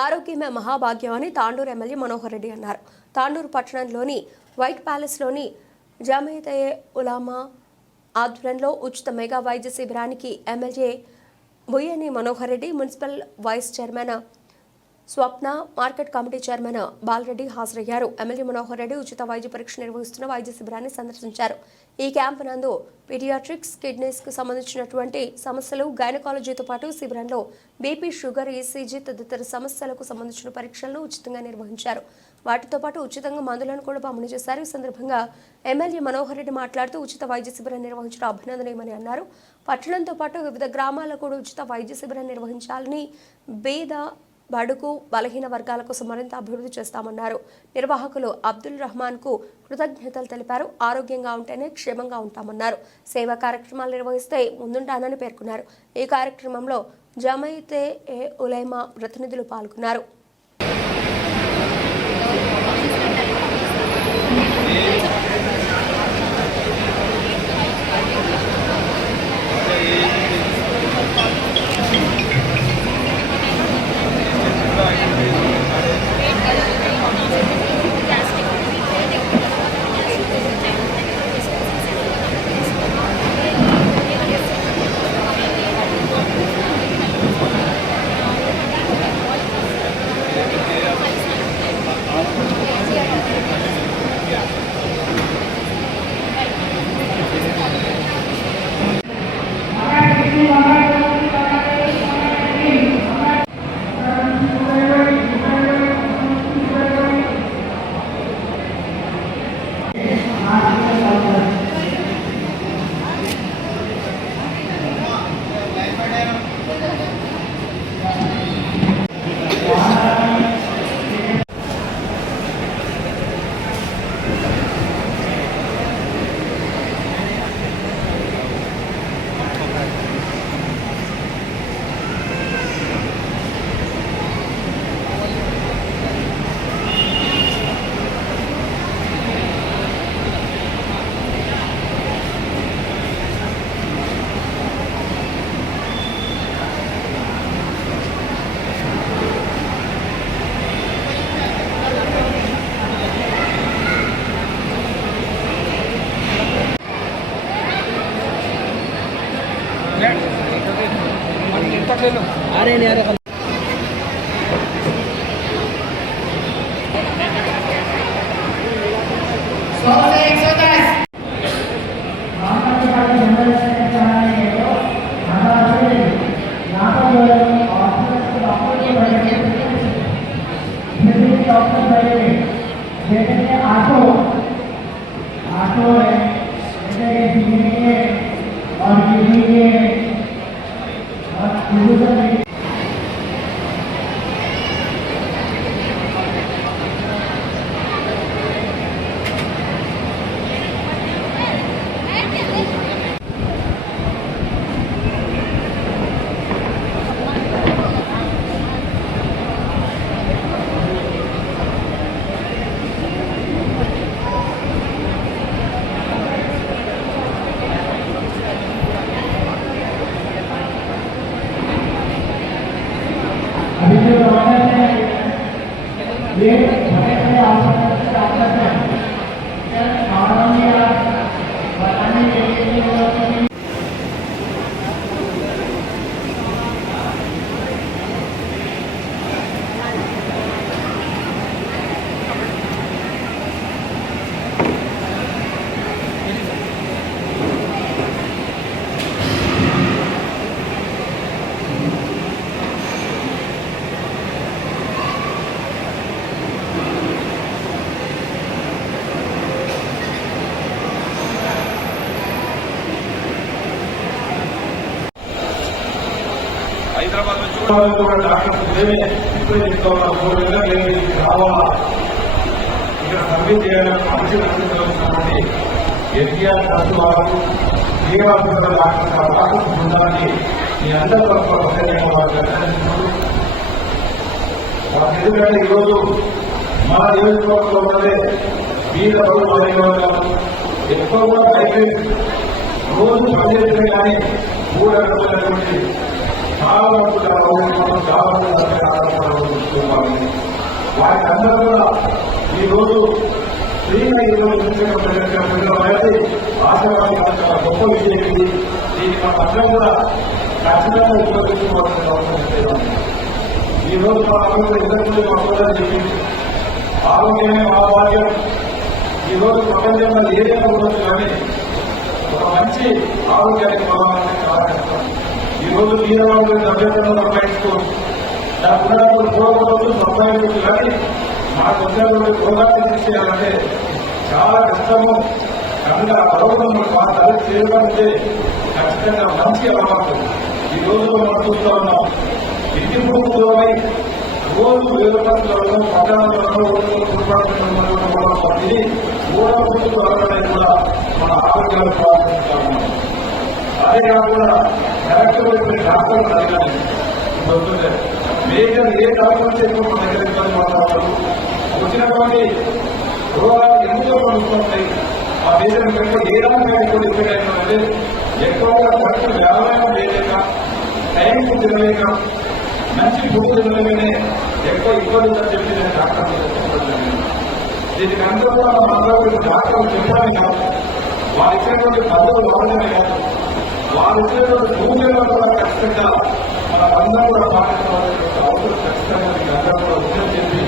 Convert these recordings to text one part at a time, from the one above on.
ఆరోగ్యమే మహాభాగ్యం అని తాండూరు ఎమ్మెల్యే మనోహర్ రెడ్డి అన్నారు. తాండూరు పట్టణంలోని వైట్ ప్యాలెస్లోని జమయతే ఉలామా ఆధ్వర్యంలో ఉచిత మెగా వైద్య శిబిరానికి MLA Buyyani Manohar Reddy, municipal vice chairman Swapna, market committee chairman Balareddy హాజరయ్యారు. ఎమ్మెల్యే మనోహర్ రెడ్డి ఉచిత వైద్య పరీక్ష నిర్వహిస్తున్న వైద్య శిబిరాన్ని సందర్శించారు. ఈ క్యాంపు నందు పీడియాట్రిక్స్, కిడ్నీస్ కు సంబంధించినటువంటి సమస్యలు, గైనకాలజీతో పాటు శిబిరంలో బీపీ, షుగర్, ఈసీజీ తదితర సమస్యలకు సంబంధించిన పరీక్షలను ఉచితంగా నిర్వహించారు. వాటితో పాటు ఉచితంగా మందులను కూడా పంపిణీ చేశారు. ఈ సందర్భంగా ఎమ్మెల్యే మనోహర్ రెడ్డి మాట్లాడుతూ ఉచిత వైద్య శిబిరం నిర్వహించడం అభినందనీయమని అన్నారు. పట్టణంతో పాటు వివిధ గ్రామాల్లో కూడా ఉచిత వైద్య శిబిరం నిర్వహించాలని, పేద, బడుగు, బలహీన వర్గాల కోసం మరింత అభివృద్ధి చేస్తామన్నారు. నిర్వాహకులు అబ్దుల్ రెహమాన్ కు కృతజ్ఞతలు తెలిపారు. ఆరోగ్యంగా ఉంటేనే క్షేమంగా ఉంటామన్నారు. సేవా కార్యక్రమాలు నిర్వహిస్తే ముందుంటానని పేర్కొన్నారు. ఈ కార్యక్రమంలో జమయతే ఉలైమా ప్రతినిధులు పాల్గొన్నారు. अरे नहीं अरे హైదరాబాద్ డాక్టర్ రావాలా ఇక్కడ సర్వే చేయడానికి మంచి ఎన్టీఆర్ ట్రస్ట్ వారు శ్రీనివాసరావు డాక్టర్ బృందాన్ని మీ అందరి ఎందుకంటే ఈరోజు మన నియోజకవర్గంలో ఉన్నదే వీళ్ళ నియోజకవర్గం ఎక్కువగా హైబ్రిడ్ రోజు పనిచేస్తే కానీ మూడు చాలా చాలా చూపాలి. వారికి అందరూ కూడా ఈరోజు ఫ్రీగా ఈరోజు అనేది ఆశీర్వాదం చాలా గొప్ప విషయం. ఇది దీన్ని మన అందరం కూడా ఖచ్చితంగా ఉపయోగించుకోవాల్సిన అవసరం ఉంది. ఈరోజు మన అందరూ ఇద్దరు మాట్లాడాలని చెప్పింది ఆరోగ్యమే మహాభాగ్యం. ఈరోజు ప్రపంచంలో ఏదైనా ఉండొచ్చు కానీ ఒక మంచి ఆరోగ్యానికి పొందాలంటే చాలా కష్టం. ఈరోజు వీరవాళ్ళు అభ్యర్థులను సంపాదించుకోవచ్చు, నాకు ఉన్నప్పుడు పూర్వపడుతూ సంపాదించవచ్చు, కానీ నాకు వచ్చినటువంటి రోగాన్ని తీసేయాలంటే చాలా కష్టము. కనుక అలవాటు మా తల్లి చేయాలంటే ఖచ్చితంగా మంచి అలవాటు. ఈ రోజులో మనం చూస్తూ ఉన్నాం, ఇంటి పూర్వమై రోజు వేల ఖర్చులను పట్టణాలను ఇది ఊరపుస్తు కూడా మన ఆరోగ్యాలు ప్రారంభిస్తా ఉన్నాం. అదే కాకుండా కరెక్ట్ డాక్టర్లు అడగాలి వస్తుంది. మేజర్ ఏ డాక్టర్ ఎక్కువ మన దగ్గర ఇబ్బంది పడతారు, వచ్చినటువంటి రోగాలు ఎందుకు పడుతుంటాయి, ఆ దేశం కంటే ఏ రకంగా ఎక్కువ డిపెండ్ అయినంటే ఎక్కువగా ఖర్చు వ్యాయామం చేయలేక, టైంకు తినలేక, మంచి ఫుడ్ తినలేకనే ఎక్కువ ఇబ్బంది అని చెప్పి నేను డాక్టర్ చెప్పాను. దీనికి అంతా కూడా మన డాక్టర్లు చెప్పడమే కాదు, వారు ఇచ్చినటువంటి పద్ధతులు వాడడమే కాదు, వారు ఇచ్చినటువంటి సూచనలు కూడా ఖచ్చితంగా మన అందరూ కూడా పాటించవలసిన అవసరం ఖచ్చితంగా మీకు అందరూ కూడా ఉందని చెప్పి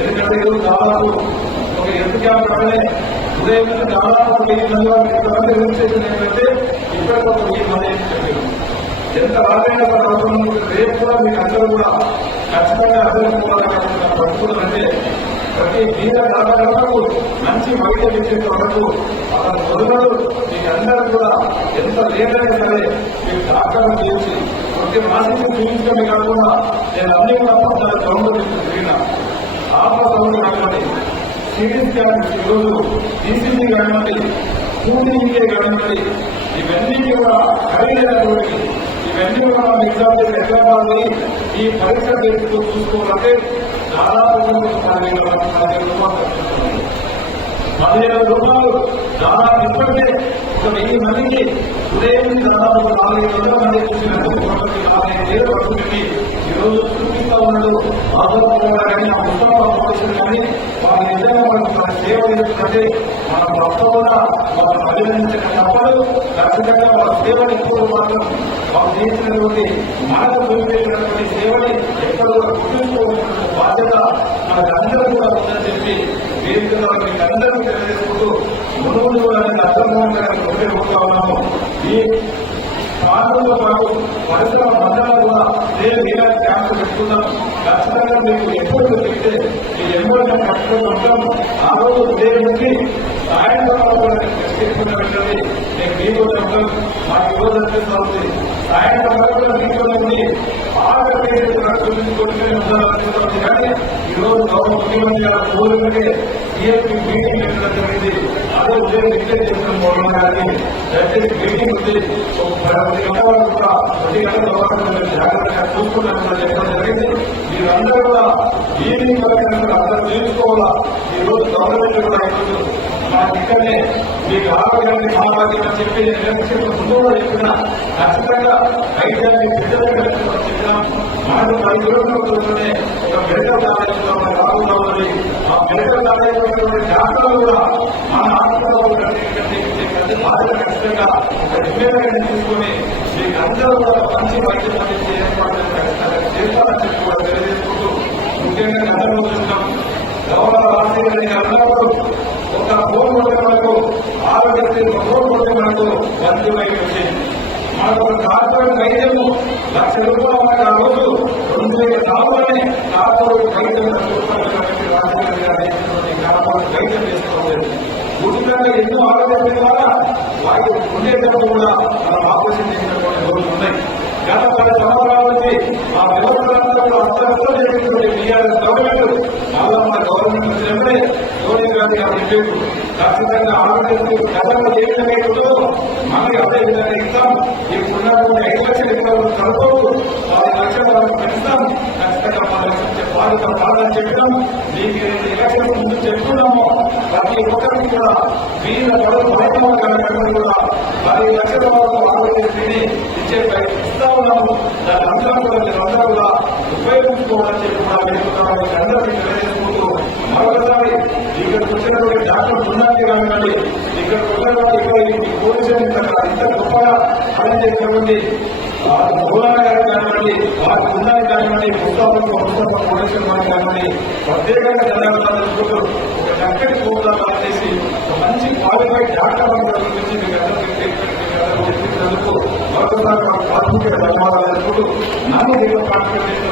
ఎందుకంటే ఈరోజు దాదాపు ఒక ఎత్తు క్యాంప్ రాగానే ఉదయం నుంచి దాదాపు 1000 మంది వరకు ఎంతమంది రిజిస్ట్రేషన్ ఏంటంటే ఇక్కడ ఒక 1000 మంది అని చెప్పారు. ఎంత రాజైనా అవసరం రేపు కూడా మీకు అందరూ కూడా ఖచ్చితంగా అర్థంకోవాలని పట్టుకుంటే ప్రతి వీర దాదాపు మంచి వైద్యం ఇచ్చే వరకు అతను మొదలు మీకు అందరూ కూడా ఎంత లేదైనా సరే మీకు సహకారం చేసి ప్రతి మాసిక చూపించడమే కాకుండా నేను అన్ని కూడా 14 రౌండ్లు తిరిగిన ఆత్మ సౌండ్ కానివ్వండి, సిటీ స్కాన్ ఈరోజు ఈసీజీ కానివ్వండి, పూర్తికే కానివ్వండి, ఇవన్నీ కూడా ఖరీదైనటువంటి ఇవన్నీ కూడా ఎగ్జామ్ చేసి హైదరాబాద్ ఈ పరీక్ష చేస్తూ చూసుకోవాలంటే దాదాపు 15,000 రూపాయలు దాదాపు ఇప్పటికే ఒక 1000 మందికి ఉదయం దాదాపు 400 మంది చూసినట్టు 45,000 పడుతుంది. ఈరోజు చూపిస్తా ఉన్నాడు కానీ ఆ ఉత్తమ ఫౌండేషన్ కానీ వారి నిజంగా మన సేవ చేస్తుంటే మన తప్పకుండా వాళ్ళ పరిగణించిన తప్పదు. ఖచ్చితంగా వాళ్ళ సేవలు ఎప్పుడు మాత్రం వాళ్ళు చేసినటువంటి మనకు చూపించినటువంటి సేవని ఎక్కడ కూడా గుర్తుంచుకోవాల్సిన బాధ్యత మనకు అందరూ కూడా ఉందని చెప్పి వేదిక మీకు అందరూ తెలియజేసుకుంటూ ముందు కూడా నేను అర్థంగా కొట్టేపోతా ఉన్నాము. ఈ ప్రాంతంతో పాటు పరిసర మండలాలు కూడా నేను క్యాంపు పెట్టుకుందాం. ఖచ్చితంగా మీకు ఎప్పుడు చెప్తే మీ ఎప్పుడు మేము కట్టుకొని ఉంటాం. ఆ రోజు ఉదయం నుంచి సాయంత్రం కూడా తీసుకున్న వెళ్ళండి. నేను మీకు ఉంటాం. మాకు ఈరోజు అనిపిస్తుంది సాయంత్రం వరకు మీకు ఉండి బాగా చూపించుకుంటూనే ఉండాలనిపిస్తుంది. కానీ ఈరోజు గౌరవ ముఖ్యమంత్రి గారు కోరికకే సిఎస్పీ మీటింగ్ పెట్టడం జరిగింది. అదే ఉదయం డిక్లేర్ చేసిన మోడల్ గారిని దయచేసి మీటింగ్ ఉంది 10 గంటల వరకు కూడా 10 గంటల వరకు జాగ్రత్తగా చూసుకున్నట్టు చెప్పడం జరిగింది. మీరందరూ కూడా ఈవినింగ్ వరకు అందరూ తెలుసుకోవాలా. ఈరోజు గవర్నమెంట్ కూడా ఈరోజు మనకి ఇక్కడనే మీకు ఆరోగ్యాన్ని మహాభాగ్యం అని చెప్పి నేను ముందు కూడా చెప్పిన ఖచ్చితంగా వైద్యాన్ని పెద్దగా చెప్పినాం. మనకు 10 కిలోమీటర్లతోనే ఒక మెడికల్ కాలేజీలో మన రాకుండా ఉన్నది. ఆ మెడికల్ కాలేజీలో డాక్టర్లు కూడా మన హాస్పిటల్లో బాధ్యత ఖచ్చితంగా ఒక నివేదన తీసుకుని మీకు అందరూ కూడా మంచి వైద్యం అందించే ఏర్పాటు చేస్తారని చెప్పి కూడా తెలియజేసుకుంటూ ముఖ్యంగా గతంలో చూస్తున్నాం గౌరవ రాజశేఖర అందరూ ఒక ఫోన్ కొట్టే మనకు ఆరోగ్యశ్రీ ఒక ఫోన్ కొట్టే మనకు 1 రూపాయలు వచ్చింది. మనకు ఒక కార్పొరేట్ వైద్యము ₹1,00,000 ఆ రోజు 2,000 రావాలని కార్పొరేట్ వైద్యం రాజశేఖర గారు కార్పొరేట్ వైద్యం చేసుకోలేదు. ఉచితంగా ఎన్నో ఆరోగ్యం ద్వారా వారికి ఉండేటప్పుడు కూడా మనం ఆపరేషన్ చేసినటువంటి రోజులు ఉన్నాయి. గత 10 సంవత్సరాల నుంచి ఆ వ్యవస్థలంతా అస్తం చేసినటువంటి టీఆర్ఎస్ గవర్నమెంట్ మళ్ళా మన గవర్నమెంట్ వచ్చినప్పుడే సోనియా గాంధీ గారు చెప్పారు ఖచ్చితంగా ఆరోగ్యశ్రీ గతంలో ఏ విధంగా ఉంటుందో మనకి అదే విధంగా ఇస్తాం. ఇప్పుడున్నటువంటి 5 లక్షల ఎకరాలు సరిపోదు, 10 లక్షల వరకు పెంచుతాం. ఖచ్చితంగా 10 లక్షల బాధ్యత బాధని చెప్పినాం. మీకు ఎలక్షన్ ముందు చెప్తున్నాము. ప్రతి ఒక్కరికి కూడా వీళ్ళ పదవి కూడా 10 లక్షల వరకు ఆరోగ్యశ్రీని ఇచ్చే ప్రయత్నిస్తా ఉన్నాము. దాని అందరూ కూడా మీరందరూ కూడా ఉపయోగించుకోవాలని చెప్పి కూడా వేడుకుంటామని అందరికీ తెలియజేసుకుంటూ మరొకసారి ఇక్కడికి వచ్చినటువంటి డాక్టర్ బృందానికి కానివ్వండి, ఇక్కడికి వచ్చినటువంటి ఇక్కడ ఈ పోలీసులు ఇంత గొప్పగా పనిచేసినటువంటి మౌలానా గారికి కానివ్వండి, వారి బృందానికి కానివ్వండి, ముస్తాఫా ఫౌండేషన్ వారికి కానివ్వండి ప్రత్యేకంగా ధన్యవాదాలు తెలుపుతూ ఒక చక్కటి ప్రోగ్రాం చేసి ఒక మంచి క్వాలిఫైడ్ డాక్టర్ గురించి మీకు అందరికీ చెప్పించినందుకు మరొకసారి ప్రాథమిక ధన్యవాదాలు తెలుపుతూ నన్ను దీంట్లో పార్టిసిపేట్